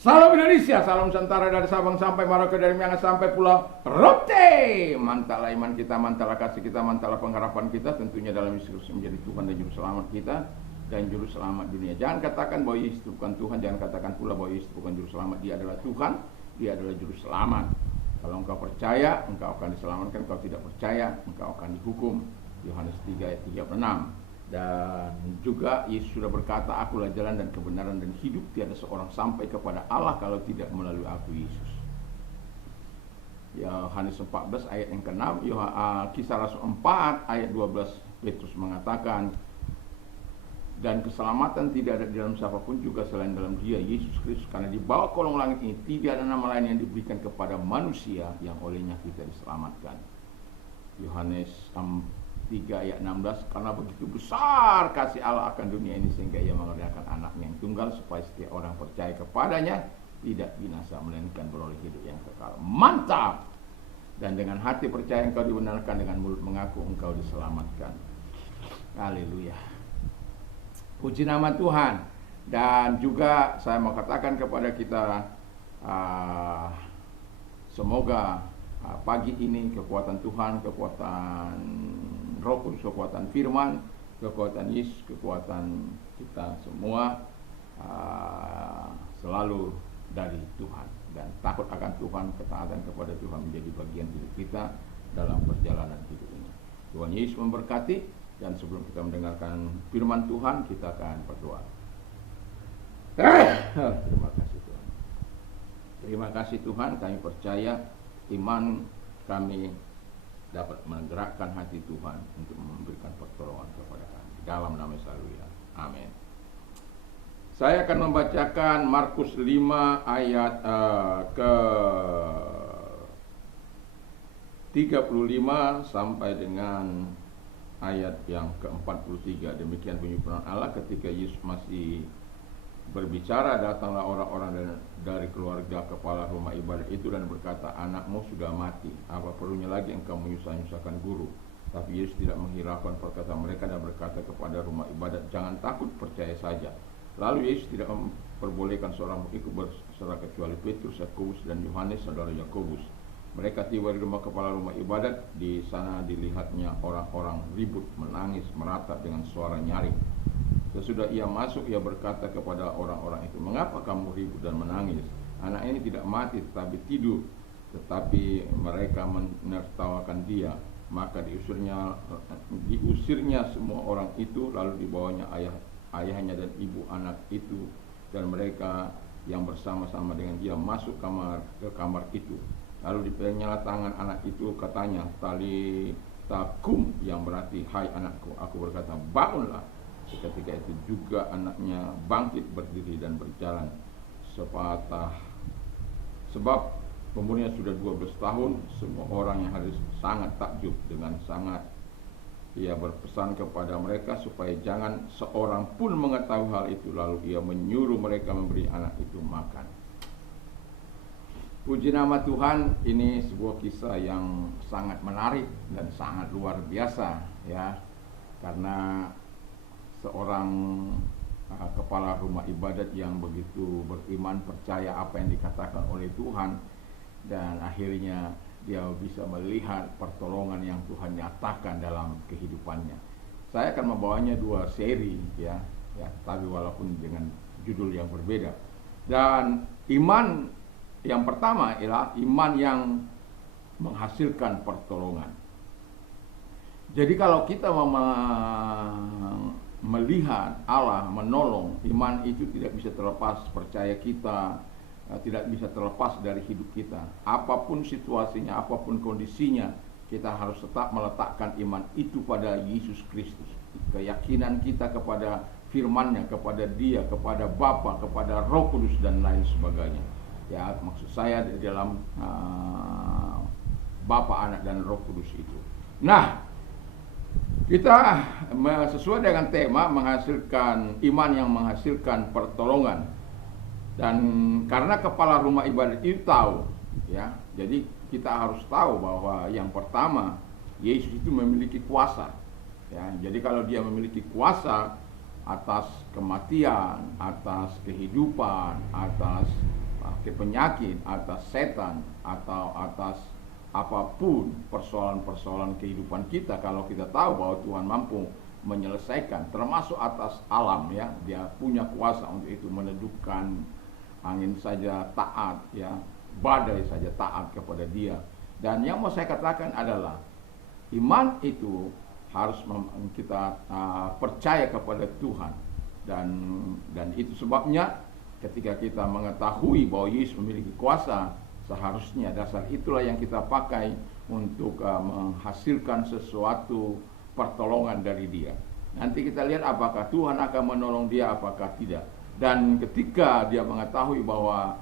Salam Indonesia, salam Nusantara dari Sabang sampai Merauke, dari Miangas sampai Pulau Rote. Mantalah iman kita, mantalah kasih kita, mantalah pengharapan kita tentunya dalam Yesus menjadi Tuhan dan Juru Selamat kita dan Juru Selamat dunia. Jangan katakan bahwa Yesus bukan Tuhan, jangan katakan pula bahwa Yesus bukan Juru Selamat. Dia adalah Tuhan, Dia adalah Juru Selamat. Kalau engkau percaya, engkau akan diselamatkan. Kalau tidak percaya, engkau akan dihukum. Yohanes 3 ayat 36. Dan juga Yesus sudah berkata, akulah jalan dan kebenaran dan hidup, tiada seorang sampai kepada Allah kalau tidak melalui aku, Yesus. Yohanes 14 ayat yang ke-6, Kisah Rasul 4 ayat 12, Petrus mengatakan, dan keselamatan tidak ada di dalam siapapun juga selain dalam Dia, Yesus Kristus, karena di bawah kolong langit ini tidak ada nama lain yang diberikan kepada manusia yang olehnya kita diselamatkan. Yohanes 3 ayat 16, karena begitu besar kasih Allah akan dunia ini sehingga Ia mengaruniakan anaknya yang tunggal supaya setiap orang percaya kepadanya tidak binasa melainkan beroleh hidup yang kekal. Mantap! Dan dengan hati percaya engkau dibenarkan, dengan mulut mengaku engkau diselamatkan. Haleluya. Puji nama Tuhan. Dan juga saya mau katakan kepada kita, semoga pagi ini kekuatan Tuhan, kekuatan Roh Kudus, kekuatan firman, kekuatan Yesus, kekuatan kita semua selalu dari Tuhan. Dan takut akan Tuhan, ketaatan kepada Tuhan menjadi bagian hidup kita dalam perjalanan hidup ini. Tuhan Yesus memberkati. Dan sebelum kita mendengarkan firman Tuhan, kita akan berdoa. Terima kasih Tuhan. Terima kasih Tuhan, kami percaya iman kami dapat menggerakkan hati Tuhan untuk memberikan pertolongan kepada kami. Dalam nama Yesus, haleluya. Amin. Saya akan membacakan Markus 5 ayat ke 35 sampai dengan ayat yang ke-43. Demikian bunyi firman Allah. Ketika Yesus masih berbicara, datanglah orang-orang dari keluarga kepala rumah ibadat itu dan berkata, anakmu sudah mati, apa perlunya lagi engkau menyusah-nyusahkan guru? Tapi Yesus tidak menghiraukan perkataan mereka dan berkata kepada rumah ibadat, jangan takut, percaya saja. Lalu Yesus tidak memperbolehkan seorang ikut bersama kecuali Petrus, Yakobus dan Yohanes saudara Yakobus. Mereka tiba di rumah kepala rumah ibadat. Di sana dilihatnya orang-orang ribut, menangis, meratap dengan suara nyaring. Sesudah ia masuk, ia berkata kepada orang-orang itu, mengapa kamu ribut dan menangis? Anak ini tidak mati tetapi tidur. Tetapi mereka menertawakan dia. Maka diusirnya semua orang itu, lalu dibawanya ayahnya dan ibu anak itu dan mereka yang bersama-sama dengan dia masuk ke kamar itu. Lalu dipenyala tangan anak itu, katanya, talitakum, yang berarti, hai anakku, aku berkata, bangunlah. Seketika itu juga anaknya bangkit berdiri dan berjalan. Sebab umurnya sudah 12 tahun. Semua orang yang harus sangat takjub. Dengan sangat ia berpesan kepada mereka supaya jangan seorang pun mengetahui hal itu. Lalu ia menyuruh mereka memberi anak itu makan. Puji nama Tuhan, ini sebuah kisah yang sangat menarik dan sangat luar biasa ya. Karena seorang kepala rumah ibadat yang begitu beriman, percaya apa yang dikatakan oleh Tuhan, dan akhirnya dia bisa melihat pertolongan yang Tuhan nyatakan dalam kehidupannya. Saya akan membawanya 2 seri ya, tapi walaupun dengan judul yang berbeda. Dan iman yang pertama ialah iman yang menghasilkan pertolongan. Jadi kalau kita melihat Allah menolong, iman itu tidak bisa terlepas, percaya kita tidak bisa terlepas dari hidup kita. Apapun situasinya, apapun kondisinya, kita harus tetap meletakkan iman itu pada Yesus Kristus. Keyakinan kita kepada firman-Nya, kepada Dia, kepada Bapa, kepada Roh Kudus dan lain sebagainya. Ya, maksud saya di dalam Bapa, Anak dan Roh Kudus itu. Nah, kita sesuai dengan tema menghasilkan iman yang menghasilkan pertolongan. Dan karena kepala rumah ibadat itu tahu, ya, jadi kita harus tahu bahwa yang pertama, Yesus itu memiliki kuasa. Ya, jadi kalau dia memiliki kuasa atas kematian, atas kehidupan, atas penyakit, atas setan, atau atas apapun persoalan-persoalan kehidupan kita, kalau kita tahu bahwa Tuhan mampu menyelesaikan, termasuk atas alam, ya, Dia punya kuasa untuk itu, menedukkan angin saja taat, ya, badai saja taat kepada Dia. Dan yang mau saya katakan adalah iman itu harus kita percaya kepada Tuhan, dan itu sebabnya ketika kita mengetahui bahwa Yesus memiliki kuasa, seharusnya dasar itulah yang kita pakai untuk menghasilkan sesuatu pertolongan dari Dia. Nanti kita lihat apakah Tuhan akan menolong dia, apakah tidak. Dan ketika dia mengetahui bahwa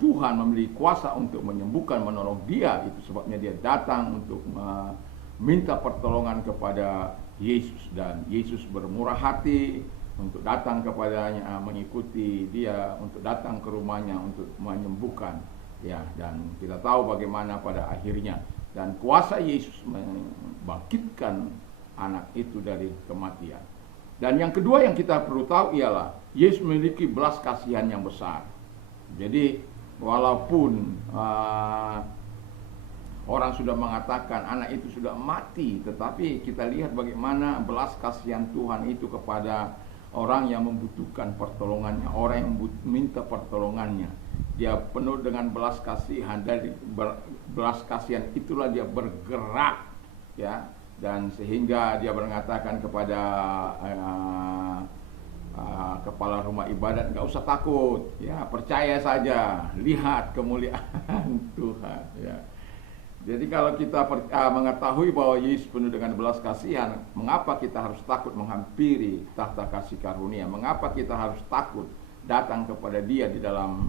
Tuhan memiliki kuasa untuk menyembuhkan, menolong dia, itu sebabnya dia datang untuk meminta pertolongan kepada Yesus. Dan Yesus bermurah hati untuk datang kepadanya, mengikuti dia, untuk datang ke rumahnya untuk menyembuhkan. Ya, dan kita tahu bagaimana pada akhirnya, dan kuasa Yesus membangkitkan anak itu dari kematian. Dan yang kedua yang kita perlu tahu ialah Yesus memiliki belas kasihan yang besar. Jadi walaupun orang sudah mengatakan anak itu sudah mati, tetapi kita lihat bagaimana belas kasihan Tuhan itu kepada orang yang membutuhkan pertolongannya, orang yang minta pertolongannya. Dia penuh dengan belas kasihan, dari belas kasihan itulah dia bergerak, ya, dan sehingga dia mengatakan kepada kepala rumah ibadat, nggak usah takut, ya, percaya saja, lihat kemuliaan Tuhan, ya. Jadi kalau kita mengetahui bahwa Yesus penuh dengan belas kasihan, mengapa kita harus takut menghampiri tahta kasih karunia? Mengapa kita harus takut datang kepada Dia di dalam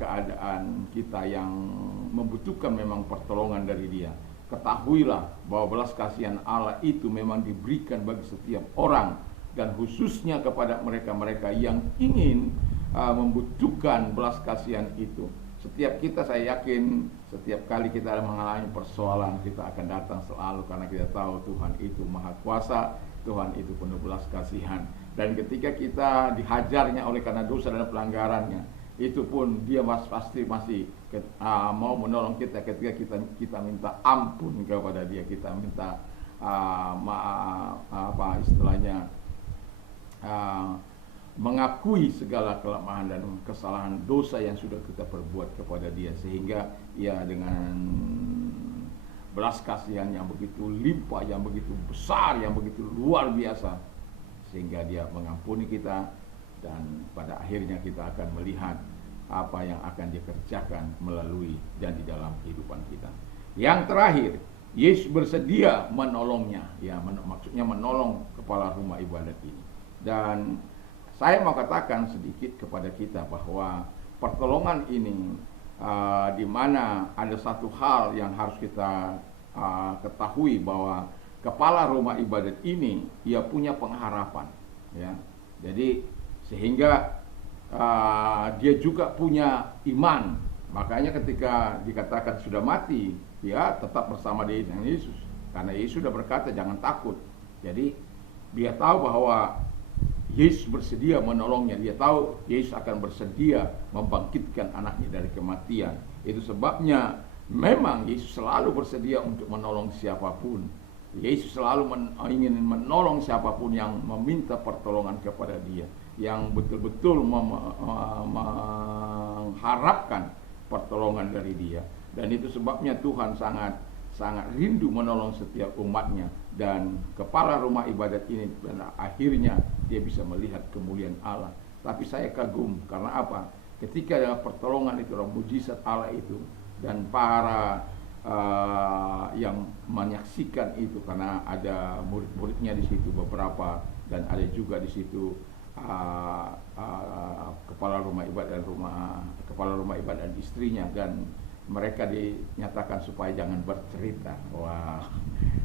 keadaan kita yang membutuhkan memang pertolongan dari Dia? Ketahuilah bahwa belas kasihan Allah itu memang diberikan bagi setiap orang, dan khususnya kepada mereka-mereka yang ingin membutuhkan belas kasihan itu. Setiap kita, saya yakin, setiap kali kita mengalami persoalan, kita akan datang selalu karena kita tahu Tuhan itu Maha Kuasa, Tuhan itu penuh belas kasihan. Dan ketika kita dihajarnya oleh karena dosa dan pelanggarannya, itu pun Dia pasti masih mau menolong kita ketika kita minta ampun kepada Dia, kita minta mengakui segala kelemahan dan kesalahan dosa yang sudah kita perbuat kepada Dia, sehingga Ia dengan belas kasihan yang begitu limpah, yang begitu besar, yang begitu luar biasa, sehingga Dia mengampuni kita, dan pada akhirnya kita akan melihat apa yang akan Dia kerjakan melalui dan di dalam kehidupan kita. Yang terakhir, Yesus bersedia menolongnya, ya, maksudnya menolong kepala rumah ibadat ini. Dan saya mau katakan sedikit kepada kita bahwa pertolongan ini di mana ada satu hal yang harus kita ketahui, bahwa kepala rumah ibadat ini ia punya pengharapan, ya. Jadi sehingga dia juga punya iman. Makanya ketika dikatakan sudah mati, dia tetap bersama dengan Yesus, karena Yesus sudah berkata jangan takut. Jadi dia tahu bahwa Yesus bersedia menolongnya. Dia tahu Yesus akan bersedia membangkitkan anaknya dari kematian. Itu sebabnya memang Yesus selalu bersedia untuk menolong siapapun. Yesus selalu ingin menolong siapapun yang meminta pertolongan kepada Dia, yang betul-betul mengharapkan pertolongan dari Dia. Dan itu sebabnya Tuhan sangat rindu menolong setiap umatnya. Dan kepala rumah ibadat ini pada akhirnya dia bisa melihat kemuliaan Allah. Tapi saya kagum karena apa? Ketika ada pertolongan itu, mujizat Allah itu, dan para yang menyaksikan itu, karena ada murid-muridnya di situ beberapa, dan ada juga di situ kepala rumah ibadat dan istrinya, dan mereka dinyatakan supaya jangan bercerita. Wah,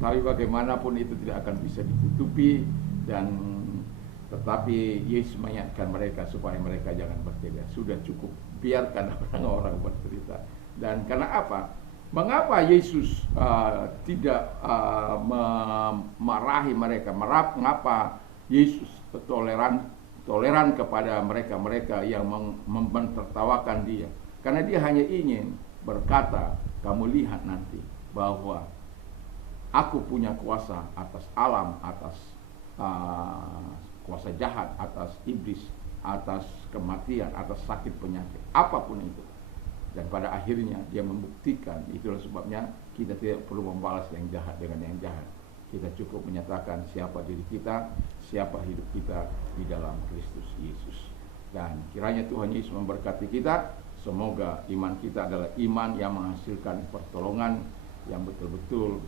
tapi bagaimanapun itu tidak akan bisa ditutupi, dan tetapi Yesus mengingatkan mereka supaya mereka jangan bercerita. Sudah cukup, biarkan orang-orang bercerita. Dan karena apa? Mengapa Yesus tidak memarahi mereka? Mengapa Yesus toleran toleran kepada mereka-mereka yang mentertawakan dia. Karena dia hanya ingin berkata, kamu lihat nanti bahwa aku punya kuasa atas alam, atas kuasa jahat, atas iblis, atas kematian, atas sakit penyakit, apapun itu. Dan pada akhirnya dia membuktikan. Itulah sebabnya kita tidak perlu membalas yang jahat dengan yang jahat. Kita cukup menyatakan siapa diri kita, siapa hidup kita di dalam Kristus Yesus. Dan kiranya Tuhan Yesus memberkati kita. Semoga iman kita adalah iman yang menghasilkan pertolongan, yang betul-betul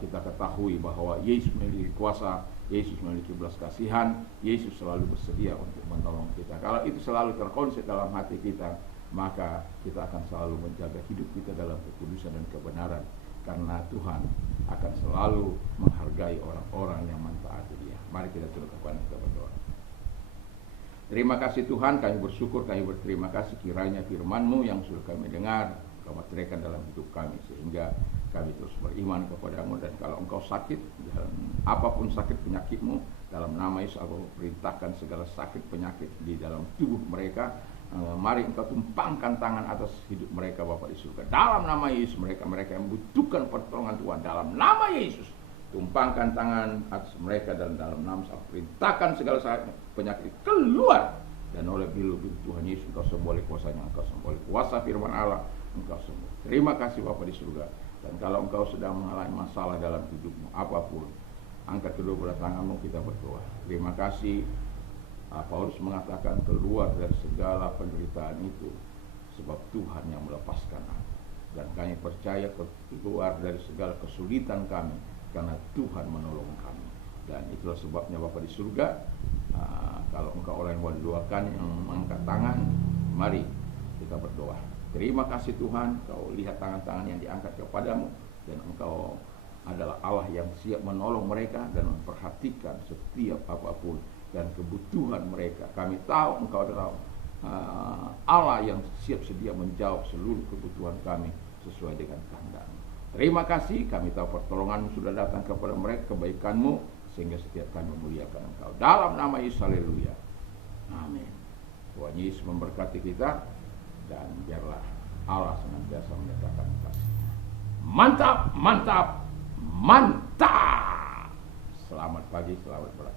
kita ketahui bahwa Yesus memiliki kuasa, Yesus memiliki belas kasihan, Yesus selalu bersedia untuk menolong kita. Kalau itu selalu terkonsep dalam hati kita, maka kita akan selalu menjaga hidup kita dalam kekudusan dan kebenaran. Karena Tuhan akan selalu menghargai orang-orang yang mentaati Dia. Mari kita tunduk kepala kita berdoa. Terima kasih Tuhan, kami bersyukur, kami berterima kasih kiranya firman-Mu yang sudah kami dengar, Kau materikan dalam hidup kami, sehingga kami terus beriman kepadamu. Dan kalau Engkau sakit, dan apapun sakit penyakitmu, dalam nama Yesus aku perintahkan segala sakit penyakit di dalam tubuh mereka. Mari Engkau tumpangkan tangan atas hidup mereka Bapa di surga. Dalam nama Yesus, mereka yang membutuhkan pertolongan Tuhan, dalam nama Yesus, tumpangkan tangan atas mereka, dan dalam nama Yesus perintahkan segala penyakit keluar. Dan oleh bilu-bilu Tuhan Yesus Engkau sembuh oleh kuasanya, Engkau sembuh oleh kuasa firman Allah, Engkau sembuh. Terima kasih Bapa di surga. Dan kalau Engkau sedang mengalami masalah dalam hidupmu, apapun, angkat kedua belah tanganmu, kita berdoa. Terima kasih. Paulus mengatakan keluar dari segala penderitaan itu sebab Tuhan yang melepaskan aku. Dan kami percaya keluar dari segala kesulitan kami karena Tuhan menolong kami. Dan itulah sebabnya Bapa di surga, kalau engkau orang yang mau didoakan, yang mengangkat tangan, mari kita berdoa. Terima kasih Tuhan, Kau lihat tangan-tangan yang diangkat kepadamu, dan Engkau adalah Allah yang siap menolong mereka dan memperhatikan setiap apapun dan kebutuhan mereka. Kami tahu Engkau adalah Allah yang siap sedia menjawab seluruh kebutuhan kami sesuai dengan kehendak-Mu. Terima kasih, kami tahu pertolongan-Mu sudah datang kepada mereka, kebaikan-Mu, sehingga setiap kami memuliakan Engkau. Dalam nama Yesus, haleluya. Amin. Tuhan Yesus memberkati kita, dan biarlah Allah senantiasa menyatakan kasih-Nya. Mantap, mantap, mantap. Selamat pagi, selamat berkah.